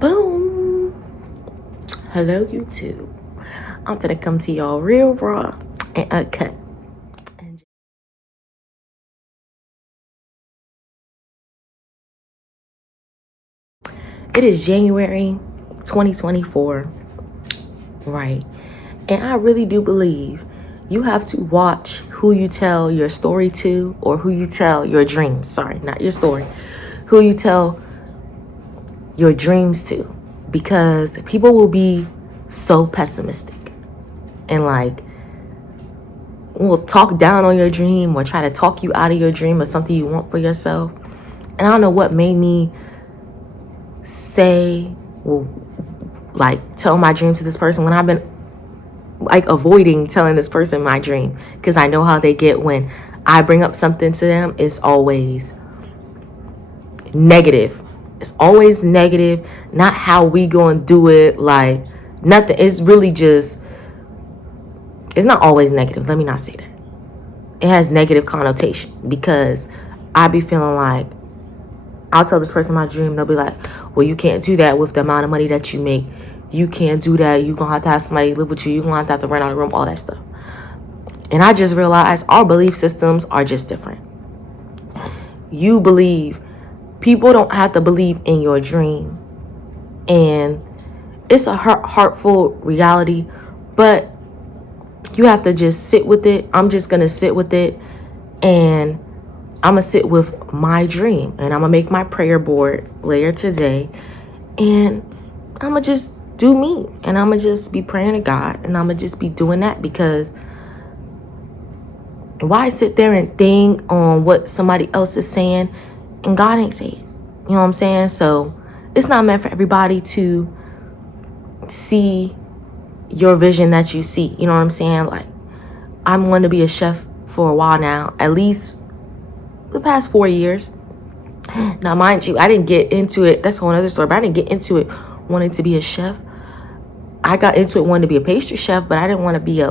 Boom. Hello, YouTube. I'm gonna come to y'all real raw and uncut. It is January 2024, right? And I really do believe you have to watch who you tell your story to, or who you tell your dreams. Sorry, not your story. Who you tell your dreams to, because people will be so pessimistic and will talk down on your dream or try to talk you out of your dream or something you want for yourself. And I don't know what made me tell my dream to this person when I've been avoiding telling this person my dream, because I know how they get when I bring up something to them. It's always negative. It's always negative. Not how we gonna do it, nothing. It's really just, it's not always negative. Let me not say that. It has negative connotation, because I be feeling like I'll tell this person my dream. They'll be like, well, you can't do that with the amount of money that you make. You can't do that. You're going to have somebody live with you. You're going to have to rent out a room, all that stuff. And I just realized our belief systems are just different. People don't have to believe in your dream. And it's a hurtful reality, but you have to just sit with it. I'm just going to sit with it, and I'm going to sit with my dream, and I'm going to make my prayer board later today, and I'm going to just do me, and I'm going to just be praying to God, and I'm going to just be doing that, because why sit there and think on what somebody else is saying and God ain't saying? You know what I'm saying? So it's not meant for everybody to see your vision that you see. You know what I'm saying? I'm going to be a chef for a while now, at least the past 4 years. Now, mind you, I didn't get into it. That's a whole other story. But I didn't get into it wanting to be a chef. I got into it wanting to be a pastry chef, but I didn't want to be a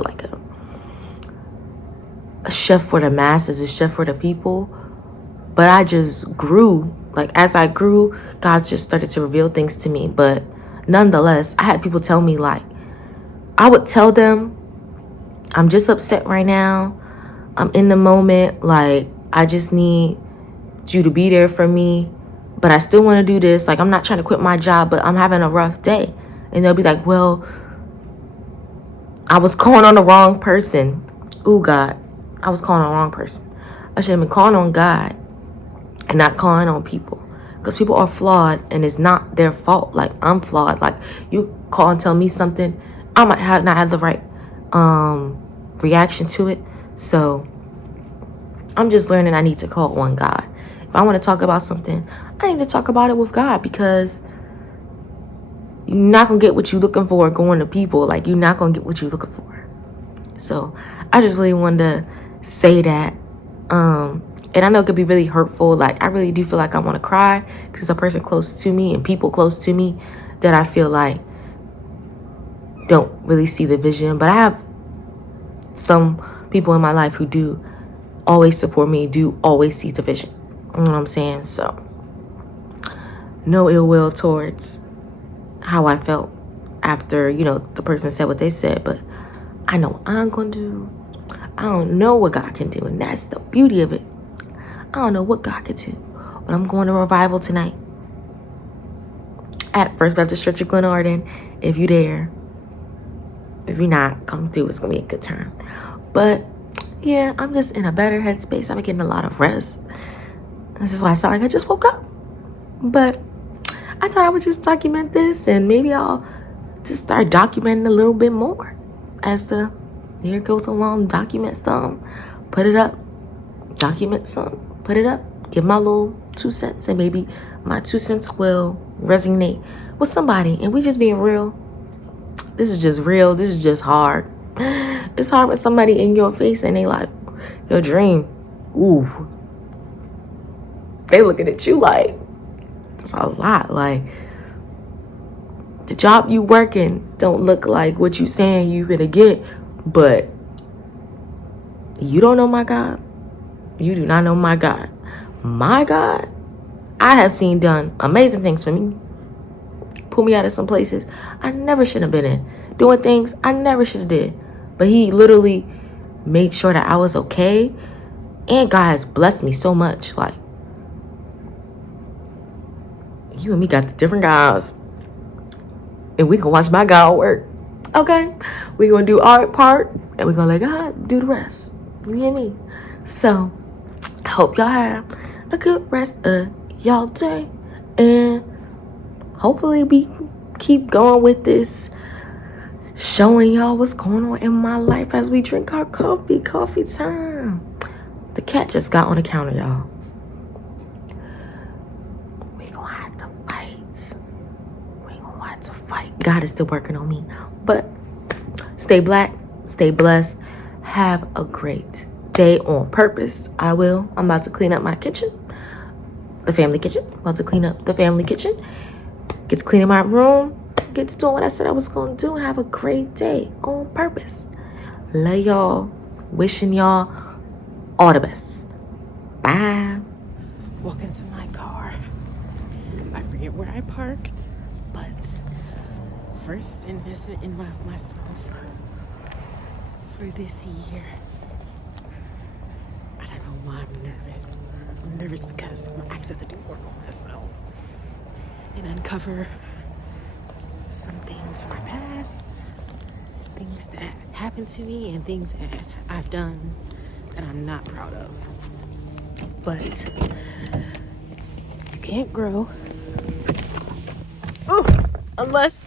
chef for the masses, a chef for the people. But I just grew. As I grew, God just started to reveal things to me. But nonetheless, I had people tell me, I would tell them, I'm just upset right now. I'm in the moment. I just need you to be there for me. But I still want to do this. I'm not trying to quit my job, but I'm having a rough day. And they'll be like, well, I was calling on the wrong person. Ooh, God. I was calling on the wrong person. I should have been calling on God and not calling on people. Because people are flawed, and it's not their fault. I'm flawed. You call and tell me something, I might not have the right reaction to it. So I'm just learning I need to call on God. If I want to talk about something, I need to talk about it with God, because you're not going to get what you're looking for going to people. You're not going to get what you're looking for. So I just really wanted to say that. And I know it could be really hurtful. I really do feel like I want to cry, because a person close to me and people close to me that I feel don't really see the vision. But I have some people in my life who do always support me, do always see the vision. You know what I'm saying? So no ill will towards how I felt after, the person said what they said. But I know what I'm going to do. I don't know what God can do. And that's the beauty of it. I don't know what God can do. But I'm going to revival tonight at First Baptist Church of Glenarden. If you're there. If you're not, come through. It's going to be a good time. But yeah, I'm just in a better headspace. I'm getting a lot of rest. This is why I sound like I just woke up. But I thought I would just document this, and maybe I'll just start documenting a little bit more as the year goes along. Document some, put it up. Document some, put it up. Give my little 2 cents, and maybe my 2 cents will resonate with somebody. And we just being real. This is just real. This is just hard. It's hard with somebody in your face and they your dream. Ooh. They looking at you it's a lot. The job you working don't look like what you saying you gonna get. But you don't know my God. You do not know my God. My God, I have seen done amazing things for me. Pull me out of some places I never should have been in. Doing things I never should have did. But he literally made sure that I was okay. And God has blessed me so much. Like, you and me got the different guys. And we can watch my God work. Okay? We gonna do our part. And we gonna let God do the rest. You hear me? So, I hope y'all have a good rest of y'all day. And hopefully we keep going with this, showing y'all what's going on in my life as we drink our coffee. Coffee time. The cat just got on the counter, y'all. We gonna have to fight. We gonna have to fight. God is still working on me. But stay black, stay blessed. Have a great day on purpose. I will. I'm about to clean up my kitchen. The family kitchen. I'm about to clean up the family kitchen. Get to cleaning my room. Get to doing what I said I was going to do. Have a great day on purpose. Love y'all. Wishing y'all all the best. Bye. Walking to my car. I forget where I parked, but first investment in myself for this year. I don't know why I'm nervous. I'm nervous because I'm gonna actually have to do work on myself and uncover some things from my past, things that happened to me, and things that I've done that I'm not proud of. But you can't grow unless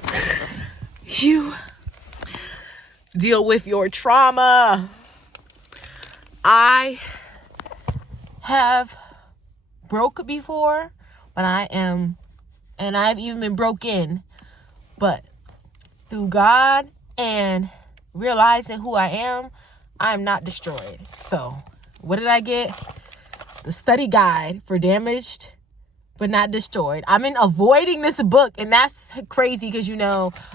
you deal with your trauma. I have broke before, but I've even been broken. But through God and realizing who I am not destroyed. So, what did I get? The study guide for damaged but not destroyed. I've been avoiding this book, and that's crazy because,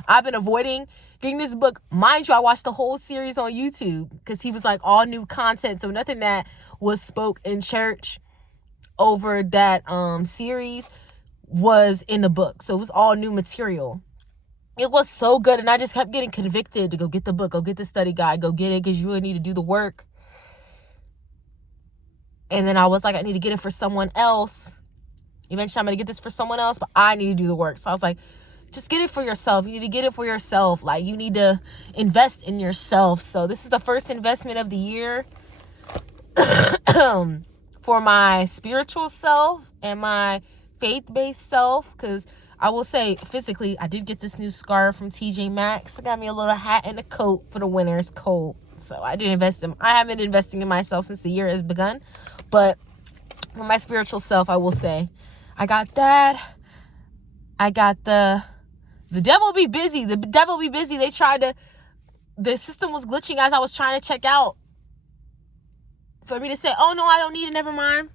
I've been avoiding getting this book. Mind you, I watched the whole series on YouTube because he was like all new content. So nothing that was spoke in church over that series was in the book. So it was all new material. It was so good, and I just kept getting convicted to go get the book, go get the study guide, go get it because you really need to do the work. And then I was like, I need to get it for someone else. Eventually, I'm going to get this for someone else, but I need to do the work. So I was like, just get it for yourself. You need to get it for yourself. Like, you need to invest in yourself. So this is the first investment of the year for my spiritual self and my faith-based self, because I will say physically I did get this new scarf from TJ Maxx. I got me a little hat and a coat for the winter. It's cold, so I haven't been investing in myself since the year has begun. But for my spiritual self, I will say I got that. I got the devil be busy. The devil be busy. The system was glitching as I was trying to check out for me to say, oh no, I don't need it, never mind.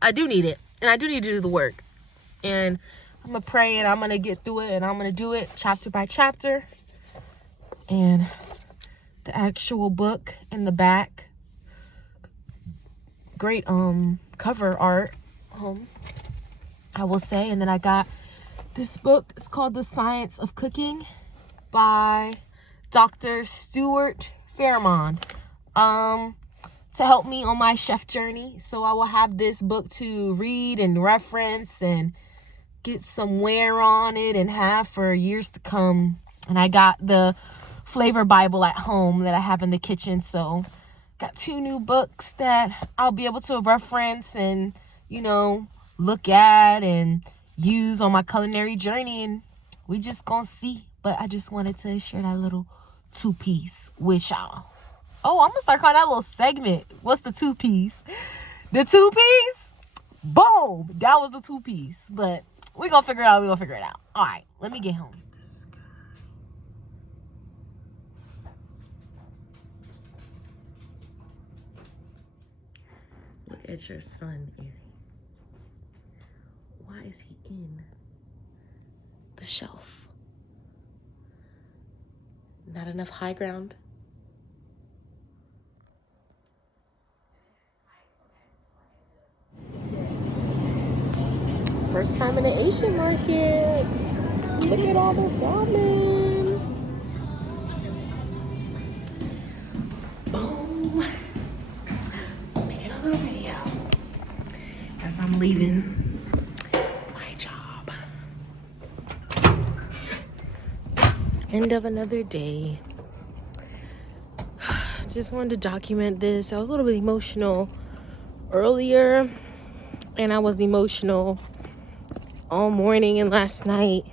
I do need it, and I do need to do the work. And I'm going to pray, and I'm going to get through it, and I'm going to do it chapter by chapter. And the actual book in the back, great cover art, I will say. And then I got this book. It's called The Science of Cooking by Dr. Stuart Fairmont. To help me on my chef journey. So I will have this book to read and reference and get some wear on it and have for years to come. And I got the flavor Bible at home that I have in the kitchen. So got 2 new books that I'll be able to reference and, look at and use on my culinary journey. And we just gonna see. But I just wanted to share that little 2-piece with y'all. Oh, I'm going to start calling that little segment. What's the 2-piece? The 2-piece? Boom. That was the 2-piece. But we're going to figure it out. All right. Let me get home. Look at your son, Ari. Why is he in the shelf? Not enough high ground? First time in the Asian market. Look at all the ramen. Boom. Making a little video as I'm leaving my job. End of another day. Just wanted to document this. I was a little bit emotional earlier, and I was emotional all morning and last night.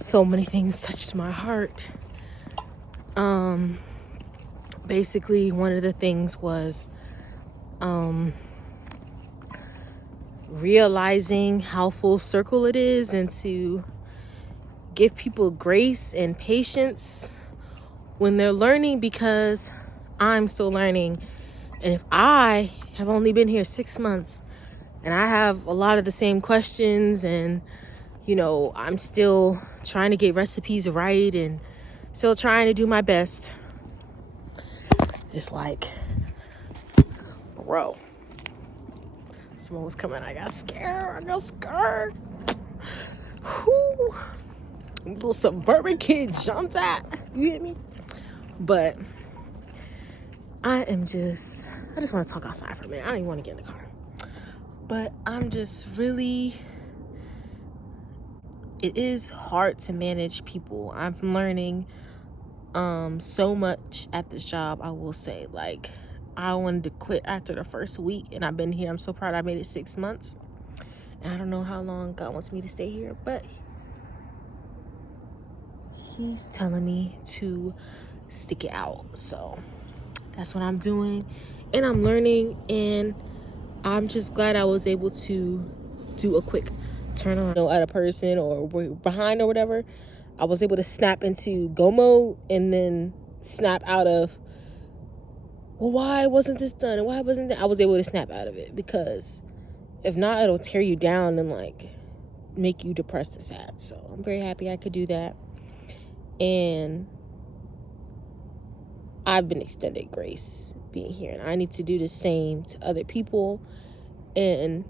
So many things touched my heart. Basically, one of the things was realizing how full circle it is, and to give people grace and patience when they're learning, because I'm still learning. And if I have only been here 6 months and I have a lot of the same questions, and I'm still trying to get recipes right and still trying to do my best, it's like, bro, someone was coming. I got scared. Whoo. Little suburban kid jumped out. You hit me? But I just want to talk outside for a minute. I don't even want to get in the car. But I'm just really, it is hard to manage people. I'm learning so much at this job, I will say. Like, I wanted to quit after the first week, and I've been here. I'm so proud I made it 6 months. And I don't know how long God wants me to stay here, but He's telling me to stick it out. So that's what I'm doing, and I'm learning, and I'm just glad I was able to do a quick turn on at a person or behind or whatever. I was able to snap into go mode and then snap out of, well, why wasn't this done and why wasn't that? I was able to snap out of it, because if not, it'll tear you down and like make you depressed and sad. So I'm very happy I could do that. And I've been extended grace being here, and I need to do the same to other people and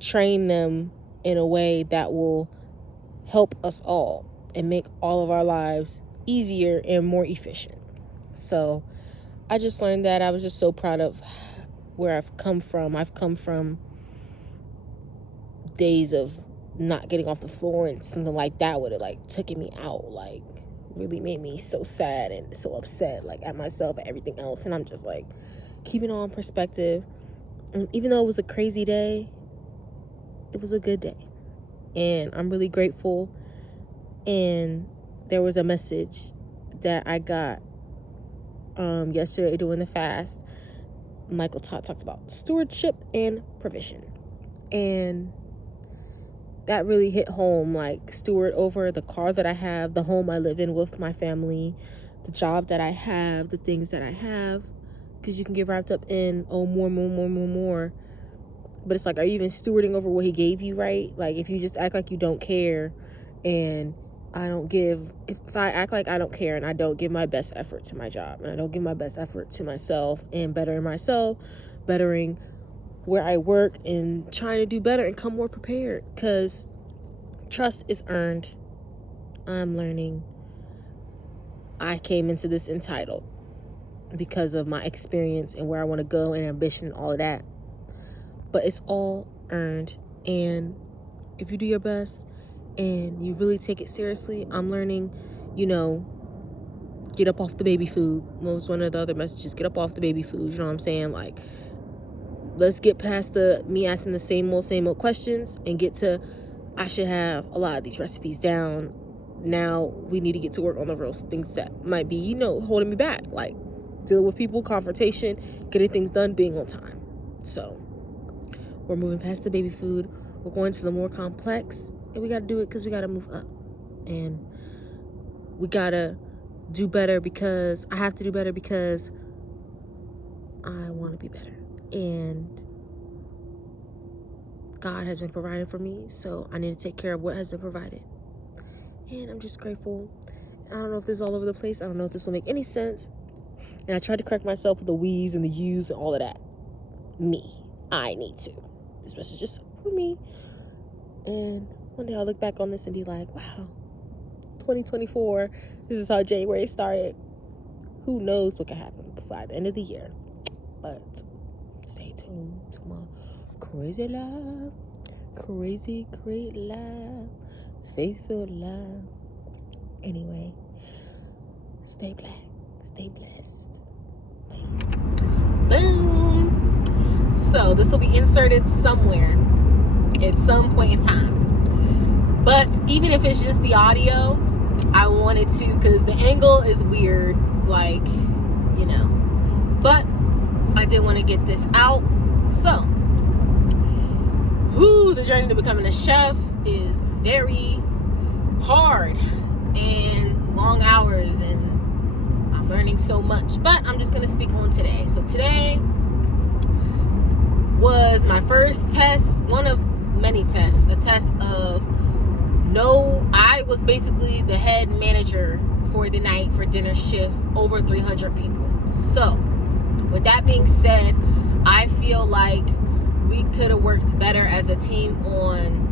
train them in a way that will help us all and make all of our lives easier and more efficient. So I just learned that. I was just so proud of where I've come from. I've come from days of not getting off the floor, and something like that would have like taken me out, like really made me so sad and so upset, like at myself and everything else. And I'm just like keeping it all in perspective. And even though it was a crazy day, it was a good day, and I'm really grateful. And there was a message that I got yesterday during the fast. Michael Todd talked about stewardship and provision, and that really hit home. Like, steward over the car that I have, the home I live in with my family, the job that I have, the things that I have, because you can get wrapped up in, oh, more. But it's like, are you even stewarding over what He gave you, right? Like, if you just act like you don't care, and if I act like I don't care and I don't give my best effort to my job, and I don't give my best effort to myself and bettering myself, bettering where I work, and trying to do better and come more prepared, because trust is earned. I'm learning. I came into this entitled because of my experience and where I want to go and ambition, all of that. But it's all earned. And if you do your best and you really take it seriously, I'm learning, get up off the baby food. What was one of the other messages? Get up off the baby food. You know what I'm saying? Like, let's get past me asking the same old questions and get to, I should have a lot of these recipes down. Now we need to get to work on the real things that might be, holding me back. Like dealing with people, confrontation, getting things done, being on time. So we're moving past the baby food. We're going to the more complex, and we got to do it because we got to move up. And we got to do better, because I have to do better, because I want to be better. And God has been providing for me, so I need to take care of what has been provided. And I'm just grateful. I don't know if this is all over the place. I don't know if this will make any sense. And I tried to correct myself with the we's and the you's and all of that. I need to. This message is for me. And one day I'll look back on this and be like, wow, 2024, this is how January started. Who knows what could happen before the end of the year. But stay tuned to my crazy life, crazy great life, faith-filled life. Anyway, stay black, stay blessed. Peace. Boom. So this will be inserted somewhere at some point in time. But even if it's just the audio, I wanted to, because the angle is weird, like, you know. But I did want to get this out. So, the journey to becoming a chef is very hard and long hours, and I'm learning so much. But I'm just going to speak on today. So today was my first test, one of many tests, a test of I was basically the head manager for the night for dinner shift, over 300 people. So with that being said, I feel like we could have worked better as a team on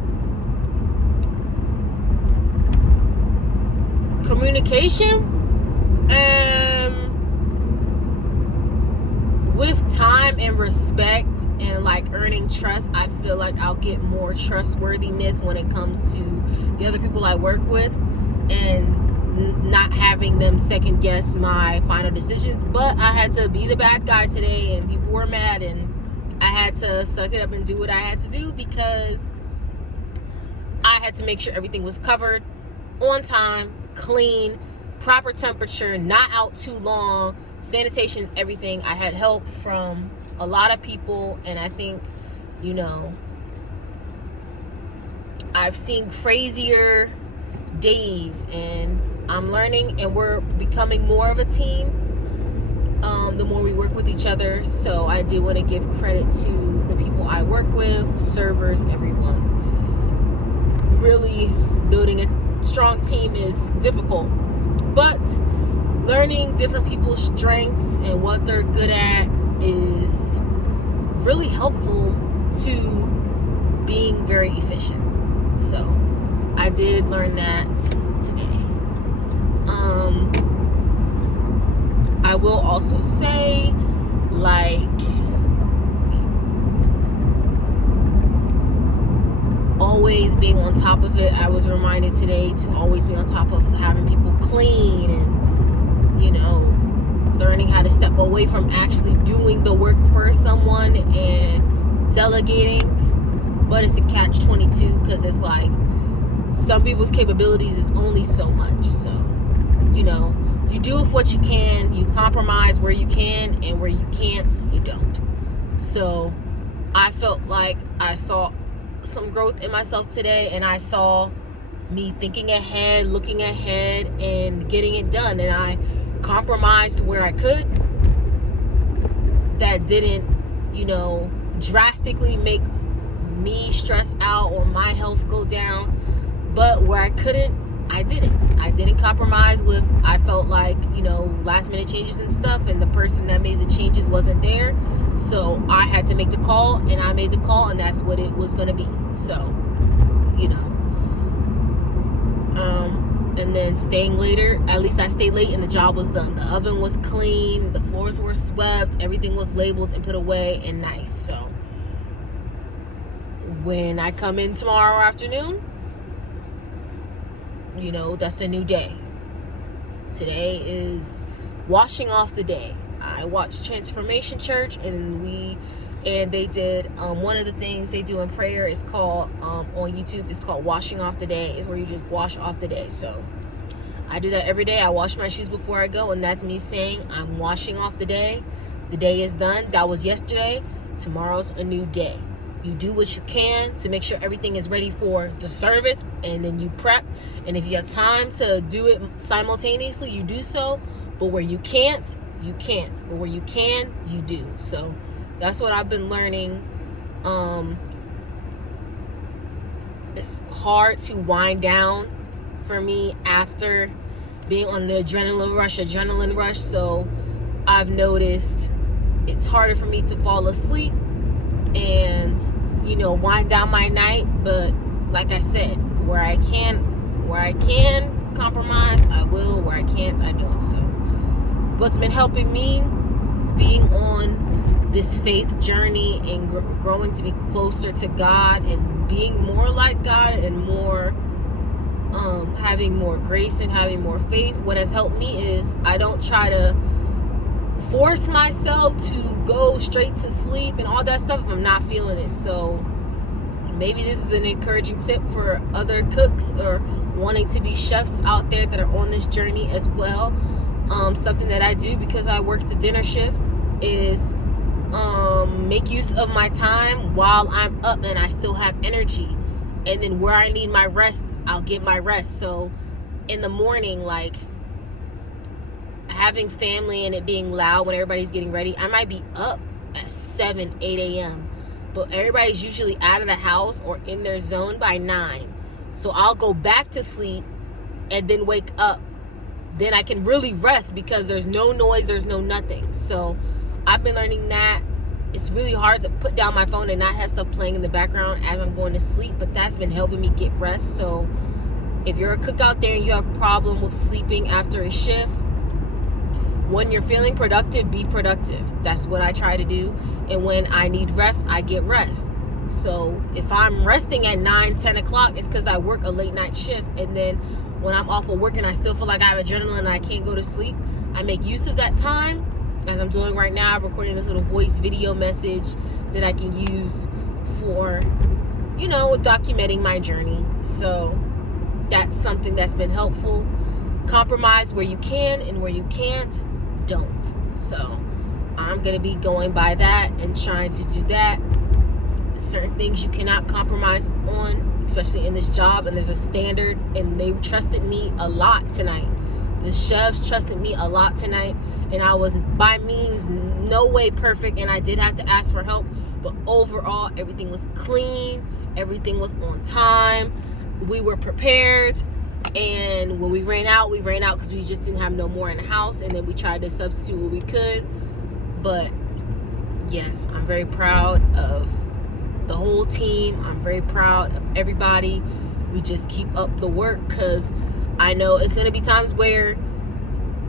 communication, with time and respect and like earning trust. I feel like I'll get more trustworthiness when it comes to the other people I work with, and not having them second guess my final decisions. But I had to be the bad guy today, and people were mad, and I had to suck it up and do what I had to do, because I had to make sure everything was covered, on time, clean, proper temperature, not out too long, sanitation, everything. I had help from a lot of people, and I think, you know, I've seen crazier days, and I'm learning, and we're becoming more of a team the more we work with each other. So I do want to give credit to the people I work with, servers, everyone. Really building a strong team is difficult, but learning different people's strengths and what they're good at is really helpful to being very efficient. So I did learn that today. I will also say, like, always being on top of it. I was reminded today to always be on top of having people clean, and, you know, learning how to step away from actually doing the work for someone and delegating. But it's a catch-22, because it's like some people's capabilities is only so much. So, you know, you do with what you can, you compromise where you can, and where you can't, you don't. So I felt like I saw some growth in myself today, and I saw me thinking ahead, looking ahead, and getting it done. And I compromised where I could. That didn't, you know, drastically make me stress out or my health go down. But where I couldn't, I didn't compromise with, I felt like, you know, last minute changes and stuff, and the person that made the changes wasn't there. So I had to make the call, and I made the call, and that's what it was going to be. So, you know, and then staying later, at least I stayed late and the job was done. The oven was clean, the floors were swept, everything was labeled and put away and nice. So when I come in tomorrow afternoon, you know, that's a new day. Today is washing off the day. I watched Transformation Church, and they did one of the things they do in prayer is called on YouTube is called washing off the day. Is where you just wash off the day. So I do that every day. I wash my shoes before I go, and that's me saying I'm washing off the day. The day is done. That was yesterday. Tomorrow's a new day. You do what you can to make sure everything is ready for the service, and then you prep. And if you have time to do it simultaneously, you do so. But where you can't, you can't. But where you can, you do. So that's what I've been learning. It's hard to wind down for me after being on the adrenaline rush. So I've noticed it's harder for me to fall asleep and, you know, wind down my night. But like I said, where I can compromise, I will. Where I can't, I don't. So what's been helping me being on this faith journey and growing to be closer to God and being more like God and more having more grace and having more faith, what has helped me is I don't try to force myself to go straight to sleep and all that stuff if I'm not feeling it. So maybe this is an encouraging tip for other cooks or wanting to be chefs out there that are on this journey as well. Something that I do because I work the dinner shift is make use of my time while I'm up and I still have energy. And then where I need my rest, I'll get my rest. So in the morning, like having family and it being loud when everybody's getting ready, I might be up at 7, 8 a.m. But everybody's usually out of the house or in their zone by 9. So I'll go back to sleep and then wake up. Then I can really rest because there's no noise, there's no nothing. So I've been learning that. It's really hard to put down my phone and not have stuff playing in the background as I'm going to sleep, but that's been helping me get rest. So if you're a cook out there and you have a problem with sleeping after a shift, when you're feeling productive, be productive. That's what I try to do. And when I need rest, I get rest. So if I'm resting at 9, 10 o'clock, it's because I work a late night shift. And then when I'm off of work and I still feel like I have adrenaline and I can't go to sleep, I make use of that time. As I'm doing right now, I'm recording this little voice video message that I can use for, documenting my journey. So that's something that's been helpful. Compromise where you can, and where you can't, don't. So I'm going to be going by that and trying to do that. Certain things you cannot compromise on, especially in this job, and there's a standard, and they trusted me a lot tonight. The chefs trusted me a lot tonight, and I was by means no way perfect, and I did have to ask for help, but overall everything was clean, everything was on time, we were prepared. And when we ran out because we just didn't have no more in the house, and then we tried to substitute what we could. But yes, I'm very proud of the whole team. I'm very proud of everybody. We just keep up the work, because I know it's going to be times where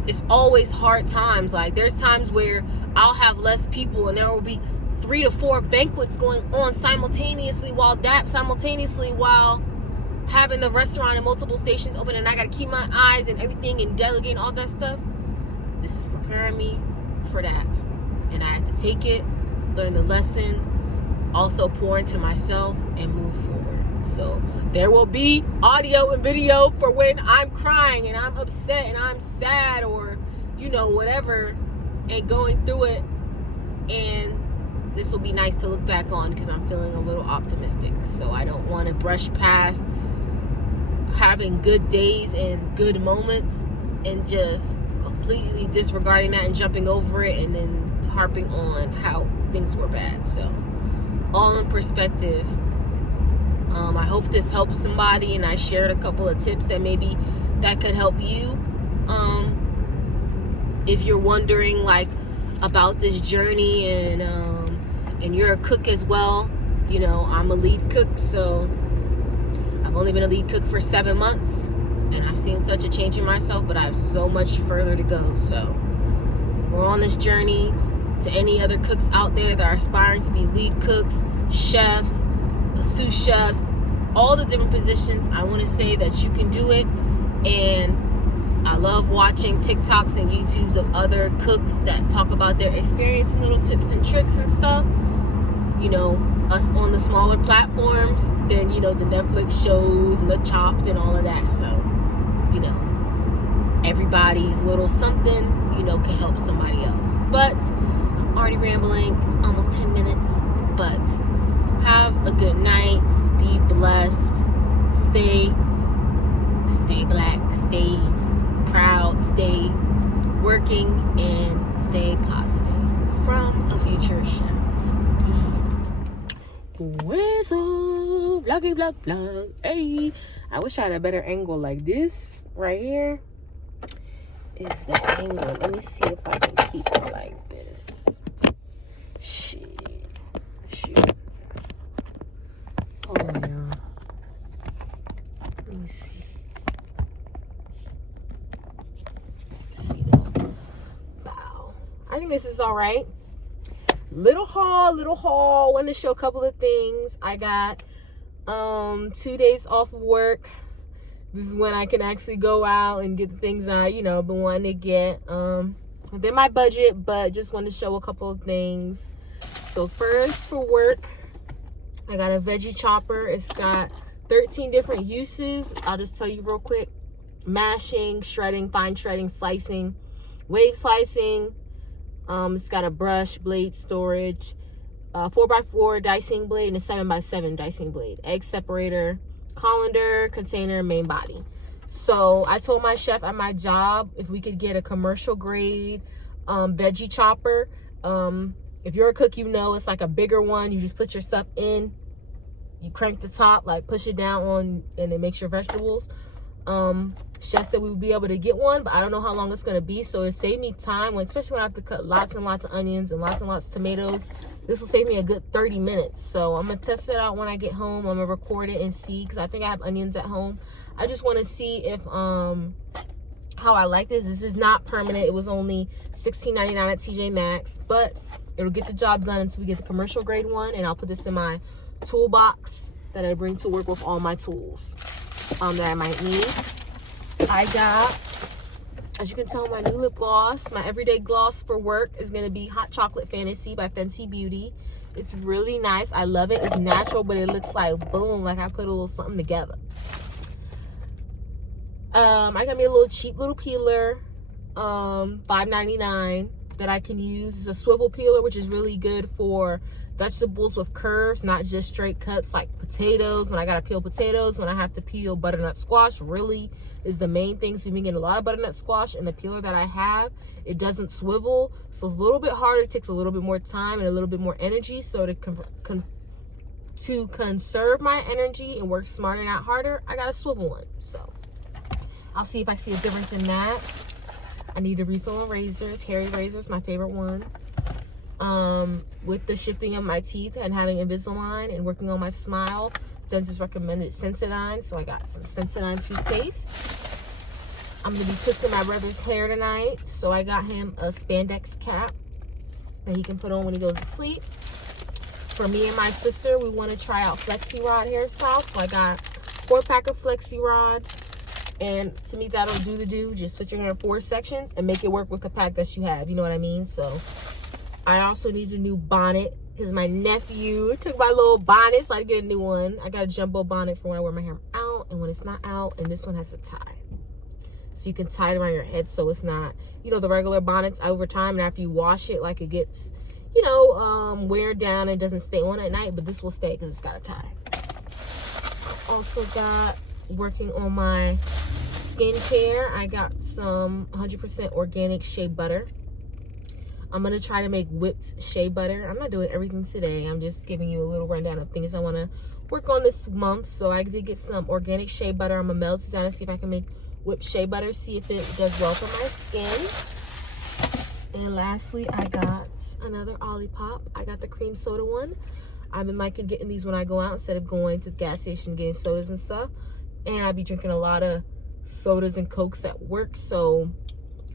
it's always hard times. Like there's times where I'll have less people and there will be 3 to 4 banquets going on simultaneously while having the restaurant and multiple stations open, and I got to keep my eyes and everything and delegating all that stuff. This is preparing me for that. And I have to take it, learn the lesson, also pour into myself and move forward. So there will be audio and video for when I'm crying and I'm upset and I'm sad or, whatever, and going through it. And this will be nice to look back on because I'm feeling a little optimistic. So I don't want to brush past having good days and good moments and just completely disregarding that and jumping over it and then harping on how things were bad. So all in perspective. I hope this helps somebody, and I shared a couple of tips that maybe that could help you. If you're wondering about this journey and you're a cook as well, I'm a lead cook, so I've only been a lead cook for 7 months, and I've seen such a change in myself, but I have so much further to go. So we're on this journey. To any other cooks out there that are aspiring to be lead cooks, chefs, sous chefs, all the different positions, I want to say that you can do it. And I love watching TikToks and YouTubes of other cooks that talk about their experience and little tips and tricks and stuff. Us on the smaller platforms than, the Netflix shows and the Chopped and all of that. So, everybody's little something, can help somebody else. But I'm already rambling. It's almost 10 minutes. But have a good night. Be blessed. Stay black. Stay proud. Stay working and stay positive. From a future chef. Where's up? Vloggy. Hey, I wish I had a better angle like this right here. Is the angle. Let me see if I can keep it like this. Shoot. Hold on, y'all. me see. See that? Wow. I think this is all right. Little haul. Want to show a couple of things. I got 2 days off of work. This is when I can actually go out and get the things I, been wanting to get. Within my budget, but just want to show a couple of things. So first, for work, I got a veggie chopper. It's got 13 different uses. I'll just tell you real quick. Mashing, shredding, fine shredding, slicing, wave slicing. It's got a brush, blade storage, 4x4 dicing blade, and a 7x7 dicing blade, egg separator, colander, container, main body. So I told my chef at my job if we could get a commercial grade veggie chopper. If you're a cook, it's like a bigger one. You just put your stuff in, you crank the top, like push it down on, and it makes your vegetables. Chef said we would be able to get one, but I don't know how long it's going to be. So it saved me time, especially when I have to cut lots and lots of onions and lots of tomatoes. This will save me a good 30 minutes. So I'm going to test it out when I get home. I'm going to record it and see, because I think I have onions at home. I just want to see if how I like this. This is not permanent. It was only $16.99 at TJ Maxx, but it'll get the job done until we get the commercial grade one. And I'll put this in my toolbox that I bring to work with all my tools that I might need. I got, as you can tell, my new lip gloss. My everyday gloss for work is going to be Hot Chocolate Fantasy by Fenty Beauty. It's really nice. I love it. It's natural, but it looks like, boom, like I put a little something together. I got me a little cheap little peeler, $5.99, that I can use. It's a swivel peeler, which is really good for vegetables with curves, not just straight cuts like potatoes. When I gotta peel potatoes, when I have to peel butternut squash, really is the main thing. So you've been getting a lot of butternut squash, and the peeler that I have, it doesn't swivel, so it's a little bit harder. It takes a little bit more time and a little bit more energy. So to conserve my energy and work smarter, not harder, I got a swivel one. So I'll see if I see a difference in that. I need a refill on razors. Hairy razors, my favorite one. With the shifting of my teeth and having Invisalign and working on my smile, dentist recommended Sensodyne, so I got some Sensodyne toothpaste. I'm going to be twisting my brother's hair tonight, so I got him a spandex cap that he can put on when he goes to sleep. For me and my sister, we want to try out Flexi Rod hairstyle, so I got 4-pack of Flexi Rod. And to me, that'll do the do. Just put your hair in 4 sections and make it work with the pack that you have. You know what I mean? So I also need a new bonnet because my nephew took my little bonnet, so I get a new one. I got a jumbo bonnet for when I wear my hair out and when it's not out. And this one has a tie. So you can tie it around your head so it's not, the regular bonnets over time. And after you wash it, like it gets, wear down and doesn't stay on at night. But this will stay because it's got a tie. I also got, working on my skincare, I got some 100% organic shea butter. I'm going to try to make whipped shea butter. I'm not doing everything today. I'm just giving you a little rundown of things I want to work on this month. So I did get some organic shea butter. I'm going to melt it down and see if I can make whipped shea butter. See if it does well for my skin. And lastly, I got another Olipop. I got the cream soda one. I've been liking getting these when I go out instead of going to the gas station and getting sodas and stuff. And I'll be drinking a lot of sodas and Cokes at work. So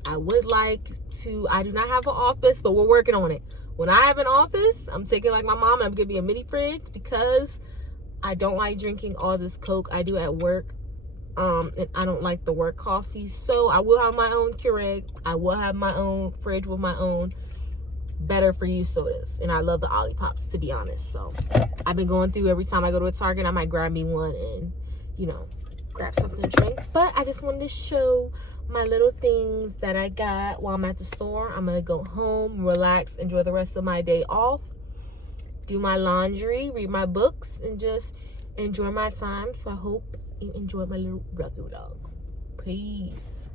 I would like to, I do not have an office, but we're working on it. When I have an office, I'm taking like my mom and I'm gonna be a mini fridge because I don't like drinking all this Coke I do at work. And I don't like the work coffee. So I will have my own Keurig. I will have my own fridge with my own better for you sodas. And I love the Olipops, to be honest. So I've been going through, every time I go to a Target, I might grab me one and, grab something to drink. But I just wanted to show my little things that I got while I'm at the store. I'm gonna go home, relax, enjoy the rest of my day off, do my laundry, read my books, and just enjoy my time. So I hope you enjoyed my little vlog. Peace.